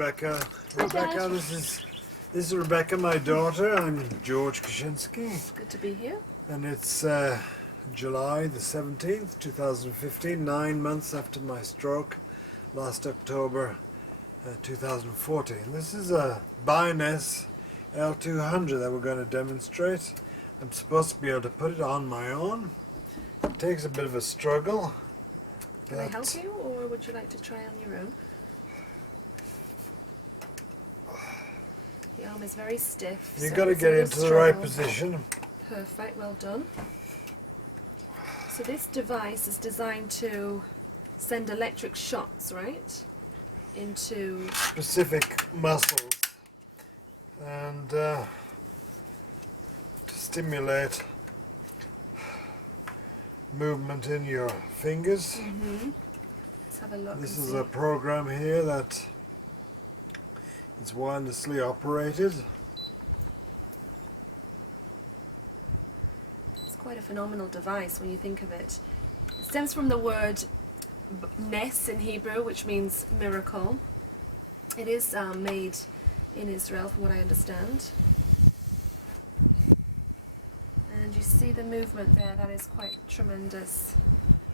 Rebecca. Hi, Rebecca, Dad. this is Rebecca, my daughter. I'm George Kosinski, Good to be here. and it's July the 17th, 2015, 9 months after my stroke last October 2014. This is a Bioness H200 that we're going to demonstrate. I'm supposed to be able to put it on my own. It takes a bit of a struggle. Can I help you, or would you like to try on your own? The arm is very stiff. You've so got to it's a get bit into the right struggle. position. Perfect, well done. So this device is designed to send electric shocks, right? Into Specific muscles and to stimulate movement in your fingers. Let's have a look. This and is see. a program here that is wirelessly operated. It's quite a phenomenal device when you think of it. It stems from the word Ness in Hebrew, which means miracle. It is made in Israel, from what I understand. And you see the movement there, that is quite tremendous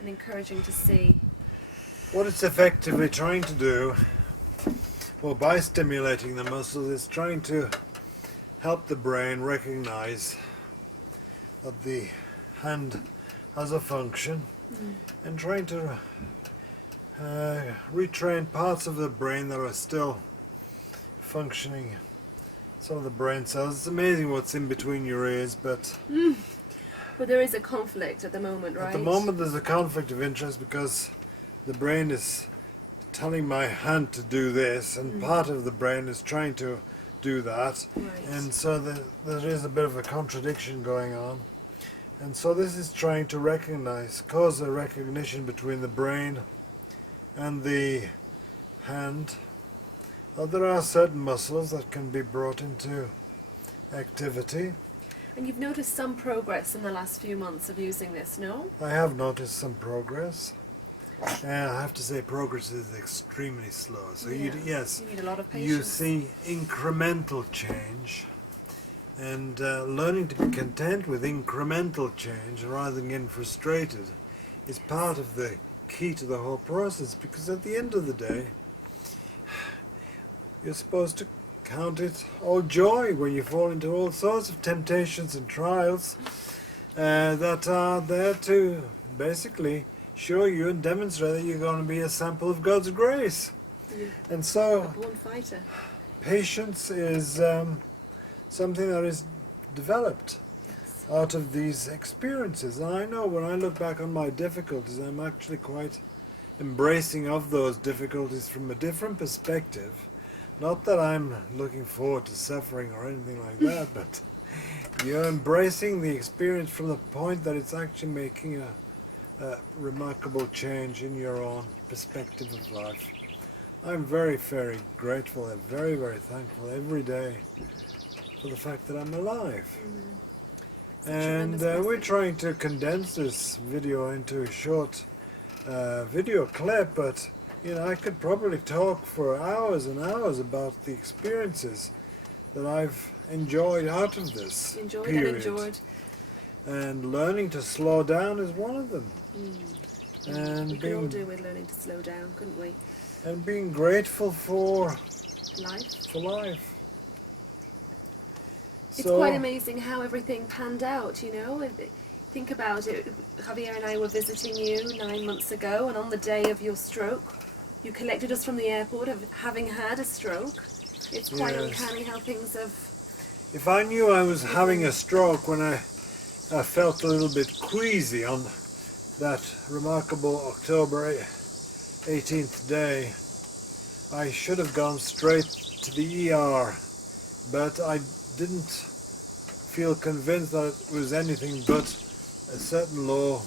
and encouraging to see. What it's effectively trying to do, well, by stimulating the muscles, it's trying to help the brain recognize that the hand has a function and trying to retrain parts of the brain that are still functioning. Some of the brain cells. It's amazing what's in between your ears, but But there is a conflict at the moment, right? at the moment there's a conflict of interest because the brain is telling my hand to do this, and part of the brain is trying to do that, Right. and so there is a bit of a contradiction going on. And so this is trying to cause a recognition between the brain and the hand. There are certain muscles that can be brought into activity. And you've noticed some progress in the last few months of using this, no? I have noticed some progress. And I have to say progress is extremely slow. So Yeah. yes, You need a lot of patience. you see incremental change, and learning to be content with incremental change rather than getting frustrated is part of the key to the whole process, because at the end of the day you're supposed to count it all joy when you fall into all sorts of temptations and trials that are there to basically show you and demonstrate that you're going to be a sample of God's grace. You're And a so born fighter. patience is something that is developed Yes. out of these experiences. And I know when I look back on my difficulties, I'm actually quite embracing of those difficulties from a different perspective. Not that I'm looking forward to suffering or anything like that, but you're embracing the experience from the point that it's actually making a remarkable change in your own perspective of life. I'm very, very grateful and very, very thankful every day for the fact that I'm alive. It's a And tremendous we're blessing. trying to condense this video into a short video clip, but you know, I could probably talk for hours and hours about the experiences that I've enjoyed out of this Enjoyed period. and endured. And learning to slow down is one of them. And We could all being do with learning to slow down, couldn't we? and being grateful for Life. life. It's So quite amazing how everything panned out, you know. Think about it. Javier and I were visiting you 9 months ago, and on the day of your stroke, you collected us from the airport of having had a stroke. It's quite Yes. uncanny how things have... if I knew I was having a stroke when I felt a little bit queasy on that remarkable October 18th day, I should have gone straight to the ER, but I didn't feel convinced that it was anything but a certain low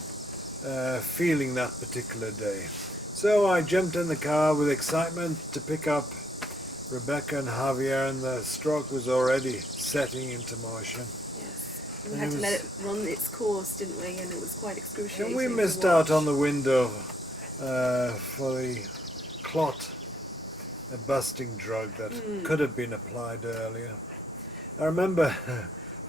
feeling that particular day. So I jumped in the car with excitement to pick up Rebecca and Javier, and the stroke was already setting into motion. Yes. We And had it to let it was- run its course, didn't we? And it was quite excruciating. And we to missed watch. out on the window for the clot a busting drug that could have been applied earlier. I remember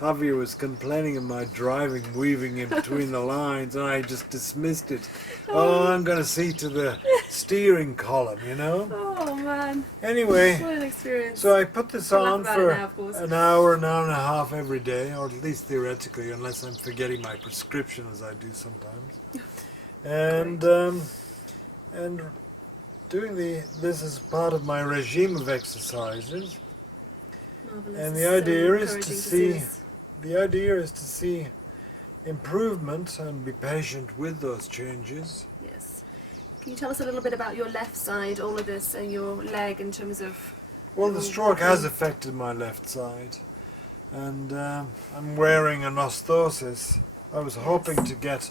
Javier was complaining of my driving, weaving in between the lines, and I just dismissed it. Oh, I'm going to see to the steering column, you know? Oh, man. Anyway, What an experience. so I put this We'll laugh on about for it now, of course. an hour and a half every day, or at least theoretically, unless I'm forgetting my prescription, as I do sometimes. And doing this is part of my regime of exercises. Marvellous. And It's the so idea is encouraging to see see this. the idea is to see improvement and be patient with those changes. Yes. Can you tell us a little bit about your left side, all of this, and your leg in terms of... Well, your the stroke has walking? affected my left side, and I'm wearing an orthosis. I was hoping to get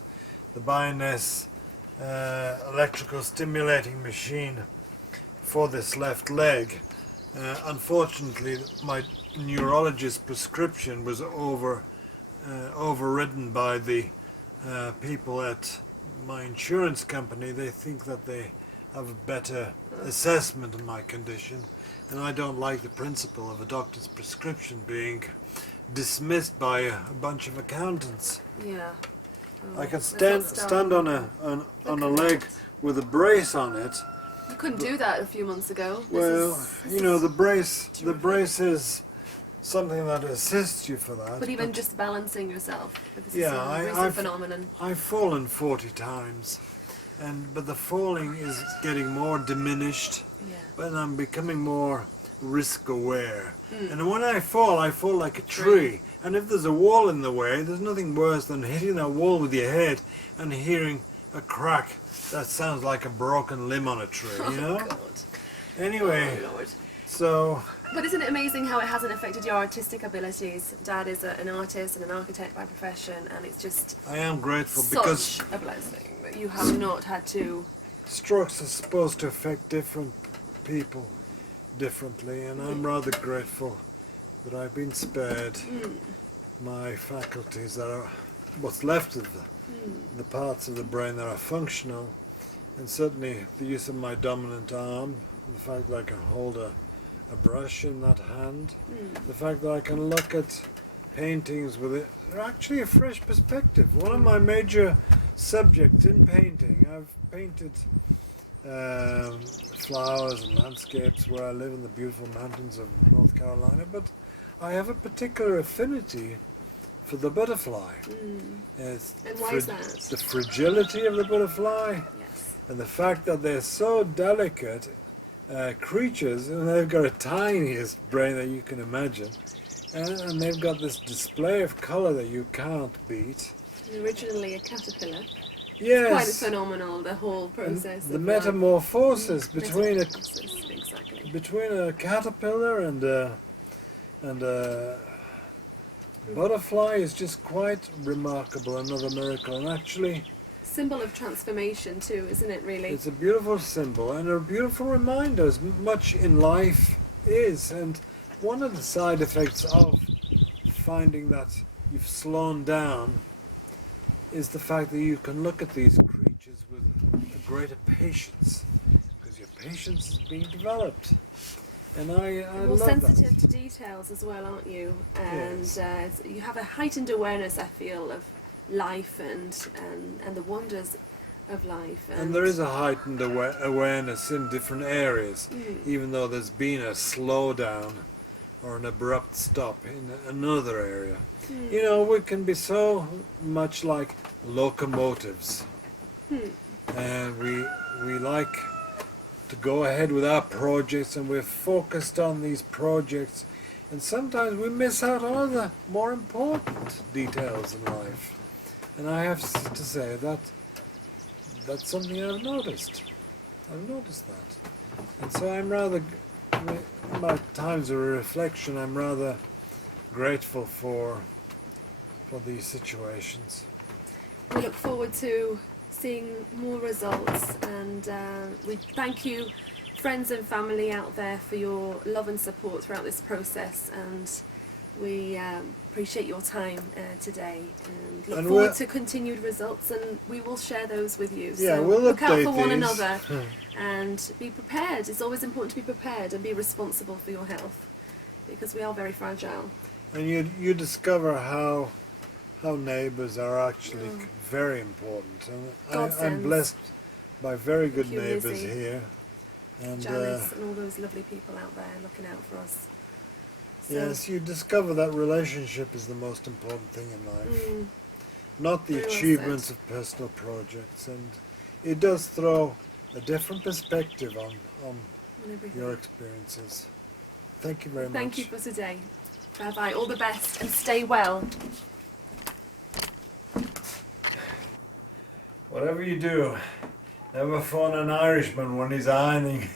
the Bioness electrical stimulating machine for this left leg. Unfortunately, my neurologist's prescription was overridden by the people at my insurance company. They think that they have a better assessment of my condition, and I don't like the principle of a doctor's prescription being dismissed by a bunch of accountants. Yeah. Oh, I can let's not stand on a Look at leg that. with a brace on it. You couldn't do that a few months ago. Well, This you know, is the brace terrific. is something that assists you for that. But even just balancing yourself, this Yeah, is a recent I've- phenomenon. I've fallen 40 times, but the falling is getting more diminished, Yeah. but I'm becoming more risk aware. Mm. And when I fall like a tree. And if there's a wall in the way, there's nothing worse than hitting that wall with your head and hearing a crack that sounds like a broken limb on a tree, you know? Oh, God. Anyway, Oh, Lord. so But isn't it amazing how it hasn't affected your artistic abilities? Dad is an artist and an architect by profession, and it's just I am grateful such because a blessing that you have not had to... strokes are supposed to affect different people differently, and I'm rather grateful that I've been spared my faculties that are what's left of the parts of the brain that are functional, and certainly the use of my dominant arm, the fact that I can hold a brush in that hand, the fact that I can look at paintings with it, actually a fresh perspective. One of my major subjects in painting, I've painted flowers and landscapes where I live in the beautiful mountains of North Carolina, but I have a particular affinity for the butterfly. It's And why is that? the fragility of the butterfly Yes. and the fact that they're so delicate creatures, and they've got a tiniest brain that you can imagine, and they've got this display of colour that you can't beat. Originally a caterpillar. Yes. Quite phenomenal, the whole And process. the of metamorphosis between metamorphosis, exactly. a caterpillar and a butterfly is just quite remarkable, another miracle. And actually, Symbol of transformation too, isn't it, really? it's a beautiful symbol and a beautiful reminder, as much in life is. And one of the side effects of finding that you've slowed down is the fact that you can look at these creatures with a greater patience, because your patience is being developed. And I More love sensitive that. to details as well, aren't you? And Yes. you have a heightened awareness, I feel, of life and the wonders of life. And there is a heightened awareness in different areas, Mm. even though there's been a slowdown or an abrupt stop in another area. You know, we can be so much like locomotives, and we like to go ahead with our projects, and we're focused on these projects, and sometimes we miss out on other more important details in life. And I have to say that that's something I've noticed. I've noticed that. And so I'm rather, in my times of reflection, I'm rather grateful for these situations. We look forward to seeing more results, and we thank you, friends and family out there, for your love and support throughout this process, and We appreciate your time today and look And forward to continued results, and we will share those with you. Yeah, So we'll look out update for one these. another and be prepared. It's always important to be prepared and be responsible for your health, because we are very fragile. And you discover how neighbours are actually very important. And I'm Godsends. blessed by very good Thank you, neighbours Lizzie, here. And Janice, and all those lovely people out there looking out for us. So, yes, you discover that relationship is the most important thing in life, not the very well achievements said. of personal projects. And it does throw a different perspective on And everything. your experiences. Thank you very much. Thank you for today. Bye bye. All the best and stay well. Whatever you do, never phone an Irishman when he's ironing.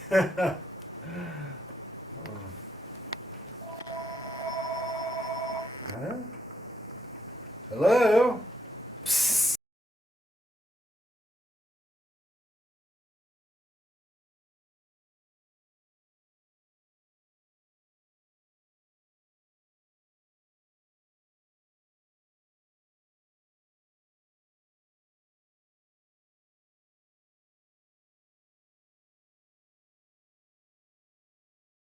Huh?